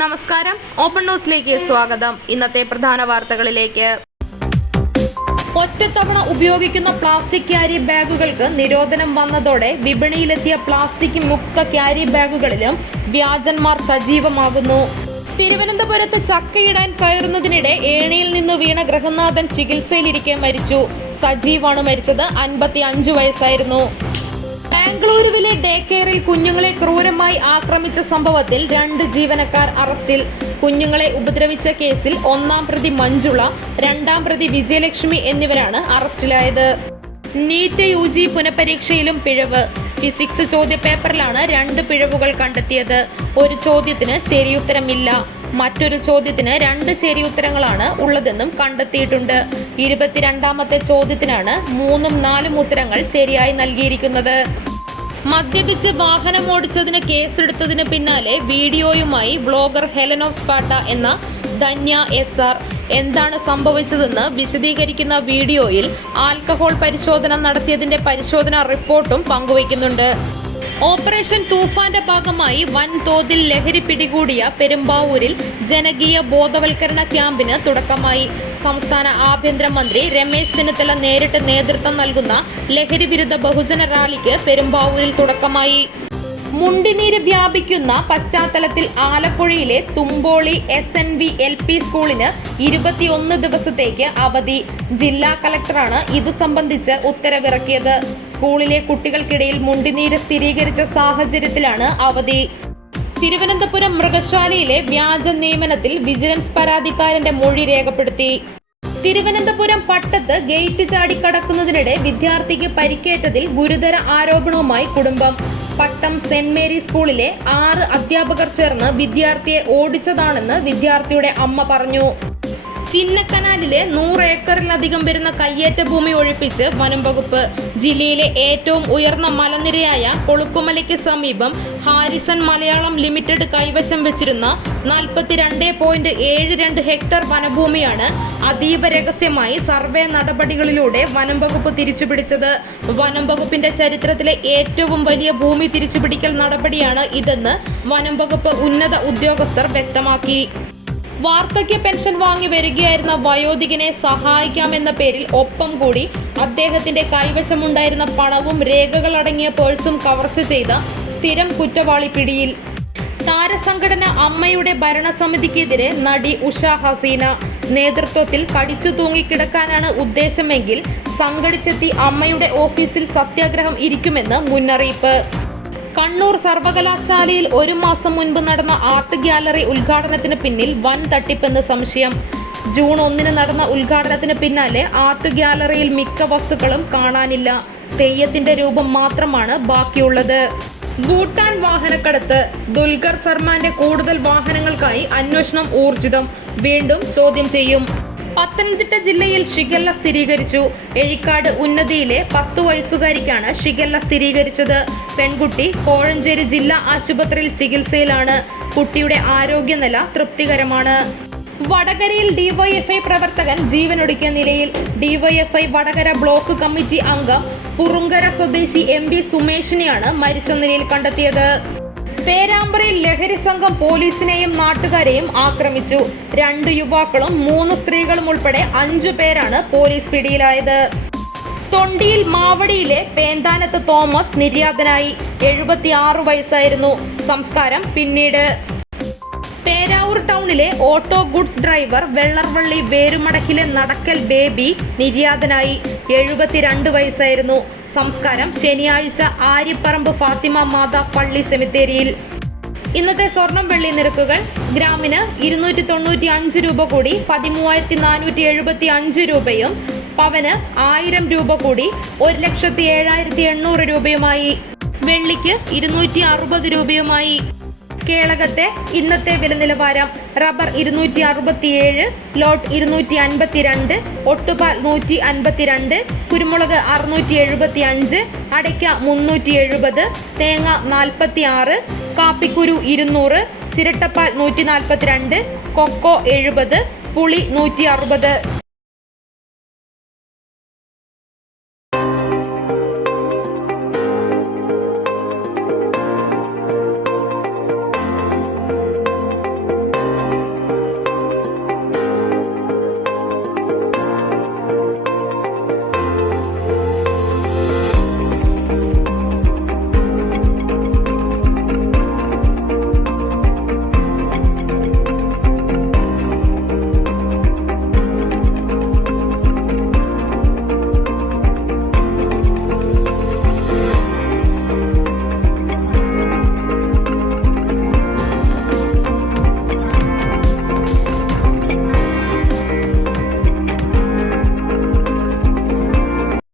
നമസ്കാരം, ഓപ്പൺ ന്യൂസിലേക്ക് സ്വാഗതം. ഇന്നത്തെ പ്രധാന വാർത്തകളിലേക്ക്. ഒറ്റത്തവണ ഉപയോഗിക്കുന്ന പ്ലാസ്റ്റിക് ക്യാരി ബാഗുകൾക്ക് നിരോധനം വന്നതോടെ വിപണിയിലെത്തിയ പ്ലാസ്റ്റിക് മുക്ത ക്യാരി ബാഗുകളിലും വ്യാജന്മാർ സജീവമാകുന്നു. തിരുവനന്തപുരത്ത് ചക്കയിടാൻ കയറുന്നതിനിടെ ഏണിയിൽ നിന്ന് വീണ ഗൃഹനാഥൻ ചികിത്സയിലിരിക്കെ മരിച്ചു. സജീവാണ് മരിച്ചത്. 55 വയസ്സായിരുന്നു. ബാംഗ്ലൂരുവിലെ ഡേ കെയറിൽ കുഞ്ഞുങ്ങളെ ക്രൂരമായി ആക്രമിച്ച സംഭവത്തിൽ 2 ജീവനക്കാർ അറസ്റ്റിൽ. കുഞ്ഞുങ്ങളെ ഉപദ്രവിച്ച കേസിൽ 1-ാം പ്രതി മഞ്ജുള, 2-ാം പ്രതി വിജയലക്ഷ്മി എന്നിവരാണ് അറസ്റ്റിലായത്. നീറ്റ് UG പുനഃപരീക്ഷയിലും പിഴവ്. ഫിസിക്സ് ചോദ്യപേപ്പറിലാണ് 2 പിഴവുകൾ കണ്ടെത്തിയത്. ഒരു ചോദ്യത്തിന് ശരിയുത്തരമില്ല. മറ്റൊരു ചോദ്യത്തിന് 2 ശരിയുത്തരങ്ങളാണ് ഉള്ളതെന്നും കണ്ടെത്തിയിട്ടുണ്ട്. 22ാമത്തെ ചോദ്യത്തിനാണ് 3ഉം 4ഉം ഉത്തരങ്ങൾ ശരിയായി നൽകിയിരിക്കുന്നത്. മദ്യപിച്ച് വാഹനമോടിച്ചതിന് കേസെടുത്തതിന് പിന്നാലെ വീഡിയോയുമായി വ്ളോഗർ ഹെലൻ ഓഫ് സ്പാർട്ട എന്ന ധന്യ SR. എന്താണ് സംഭവിച്ചതെന്ന് വിശദീകരിക്കുന്ന വീഡിയോയിൽ ആൽക്കഹോൾ പരിശോധന നടത്തിയതിന്റെ പരിശോധനാ റിപ്പോർട്ടും പങ്കുവയ്ക്കുന്നുണ്ട്. ഓപ്പറേഷൻ തൂഫാന്റെ ഭാഗമായി വൻതോതിൽ ലഹരി പിടികൂടിയ പെരുമ്പാവൂരിൽ ജനകീയ ബോധവൽക്കരണ ക്യാമ്പിന് തുടക്കമായി. സംസ്ഥാന ആഭ്യന്തരമന്ത്രി രമേശ് ചെന്നിത്തല നേരിട്ട് നേതൃത്വം നൽകുന്ന ലഹരി വിരുദ്ധ ബഹുജന റാലിക്ക് പെരുമ്പാവൂരിൽ തുടക്കമായി. മുണ്ടിനീര് വ്യാപിക്കുന്ന പശ്ചാത്തലത്തിൽ ആലപ്പുഴയിലെ തുമ്പോളി SNV LP സ്കൂളിന് 21 ദിവസത്തേക്ക് അവധി. ജില്ലാ കളക്ടറാണ് ഇതു സംബന്ധിച്ച് ഉത്തരവിറക്കിയത്. സ്കൂളിലെ കുട്ടികൾക്കിടയിൽ മുണ്ടിനീര് സ്ഥിരീകരിച്ച സാഹചര്യത്തിലാണ് അവധി. തിരുവനന്തപുരം മൃഗശാലയിലെ വ്യാജ നിയമനത്തിൽ വിജിലൻസ് പരാതിക്കാരന്റെ മൊഴി രേഖപ്പെടുത്തി. തിരുവനന്തപുരം പട്ടത്ത് ഗേറ്റ് ചാടിക്കടക്കുന്നതിനിടെ വിദ്യാർത്ഥിക്ക് പരിക്കേറ്റതിൽ ഗുരുതര ആരോപണവുമായി കുടുംബം. പട്ടം സെന്റ് മേരി സ്കൂളിലെ 6 അധ്യാപകർ ചേർന്ന് വിദ്യാർത്ഥിയെ ഓടിച്ചതാണെന്ന് വിദ്യാർത്ഥിയുടെ അമ്മ പറഞ്ഞു. ചിന്നക്കനാലിലെ 100 ഏക്കറിലധികം വരുന്ന കയ്യേറ്റ ഭൂമി ഒഴിപ്പിച്ച് വനം വകുപ്പ്. ജില്ലയിലെ ഏറ്റവും ഉയർന്ന മലനിരയായ കൊളുക്കുമലയ്ക്ക് സമീപം ഹാരിസൺ മലയാളം ലിമിറ്റഡ് കൈവശം വെച്ചിരുന്ന 42.72 ഹെക്ടർ വനഭൂമിയാണ് അതീവ രഹസ്യമായി സർവേ നടപടികളിലൂടെ വനം വകുപ്പ് തിരിച്ചുപിടിച്ചത്. വനം വകുപ്പിന്റെ ചരിത്രത്തിലെ ഏറ്റവും വലിയ ഭൂമി തിരിച്ചുപിടിക്കൽ നടപടിയാണ് ഇതെന്ന് വനം വകുപ്പ് ഉന്നത ഉദ്യോഗസ്ഥർ വ്യക്തമാക്കി. വാർദ്ധക്യ പെൻഷൻ വാങ്ങി വരികയായിരുന്ന വയോധികനെ സഹായിക്കാമെന്ന പേരിൽ ഒപ്പം കൂടി അദ്ദേഹത്തിന്റെ കൈവശമുണ്ടായിരുന്ന പണവും രേഖകളടങ്ങിയ പേഴ്സും കവർച്ച ചെയ്ത സ്ഥിരം കുറ്റവാളി പിടിയിൽ. താരസംഘടന അമ്മയുടെ ഭരണസമിതിക്കെതിരെ നടി ഉഷ ഹസീന. നേതൃത്വത്തിൽ കടിച്ചു തൂങ്ങിക്കിടക്കാനാണ് ഉദ്ദേശമെങ്കിൽ സംഘടിച്ചെത്തി അമ്മയുടെ ഓഫീസിൽ സത്യാഗ്രഹം ഇരിക്കുമെന്ന് മുന്നറിയിപ്പ്. കണ്ണൂർ സർവകലാശാലയിൽ 1 മാസം മുൻപ് നടന്ന ആർട്ട് ഗ്യാലറി ഉദ്ഘാടനത്തിന് പിന്നിൽ വൻ തട്ടിപ്പെന്ന് സംശയം. ജൂൺ 1 നടന്ന ഉദ്ഘാടനത്തിന് പിന്നാലെ ആർട്ട് ഗ്യാലറിയിൽ മിക്ക വസ്തുക്കളും കാണാനില്ല. തെയ്യത്തിന്റെ രൂപം മാത്രമാണ് ബാക്കിയുള്ളത്. ഭൂട്ടാൻ വാഹനക്കടത്ത്. ദുൽഖർ സൽമാന്റെ കൂടുതൽ വാഹനങ്ങൾക്കായി അന്വേഷണം ഊർജിതം. വീണ്ടും ചോദ്യം ചെയ്യും. പത്തനംതിട്ട ജില്ലയിൽ ഷിഗല്ല സ്ഥിരീകരിച്ചു. എഴിക്കാട് ഉന്നതിയിലെ 10 വയസ്സുകാരിക്കാണ് ഷിഗല്ല സ്ഥിരീകരിച്ചത്. പെൺകുട്ടി കോഴഞ്ചേരി ജില്ലാ ആശുപത്രിയിൽ ചികിത്സയിലാണ്. കുട്ടിയുടെ ആരോഗ്യനില തൃപ്തികരമാണ്. വടകരയിൽ DYFI പ്രവർത്തകൻ ജീവനൊടുക്കിയ നിലയിൽ. DYFI വടകര ബ്ലോക്ക് കമ്മിറ്റി അംഗം പുറുങ്കര സ്വദേശി MB സുമേഷിനെയാണ് മരിച്ച നിലയിൽ കണ്ടെത്തിയത്. പേരാമ്പ്രയിൽ ലഹരി സംഘം പോലീസിനെയും നാട്ടുകാരെയും ആക്രമിച്ചു. 2 യുവാക്കളും 3 സ്ത്രീകളും ഉൾപ്പെടെ 5 പേരാണ് പോലീസ് പിടിയിലായത്. തൊണ്ടിയിൽ മാവടിയിലെ പേന്താനത്ത് തോമസ് നിര്യാതനായി. 76 വയസ്സായിരുന്നു. സംസ്കാരം പിന്നീട്. പേരാവൂർ ടൗണിലെ ഓട്ടോ ഗുഡ്സ് ഡ്രൈവർ വെള്ളർവള്ളി വേരുമടക്കിലെ നടക്കൽ ബേബി നിര്യാതനായി. 72 വയസ്സായിരുന്നു. സംസ്കാരം ശനിയാഴ്ച ആര്യപ്പറമ്പ് ഫാത്തിമ മാതാ പള്ളി സെമിത്തേരിയിൽ. ഇന്നത്തെ സ്വർണം വെള്ളി നിരക്കുകൾ: ഗ്രാമിന് 295 രൂപ കൂടി 13,475 രൂപയും പവന് 1000 രൂപ കൂടി 1,07,800 രൂപയുമായി. വെള്ളിക്ക് 260 രൂപയുമായി. കേളകത്തെ ഇന്നത്തെ വില നിലവാരം: റബ്ബർ 267, ലോട്ട് 252, ഒട്ടുപാൽ 152, കുരുമുളക് 675, അടയ്ക്ക 370, തേങ്ങ 46, കാപ്പിക്കുരു 200, ചിരട്ടപ്പാൽ 142, കൊക്കോ 70, പുളി 160.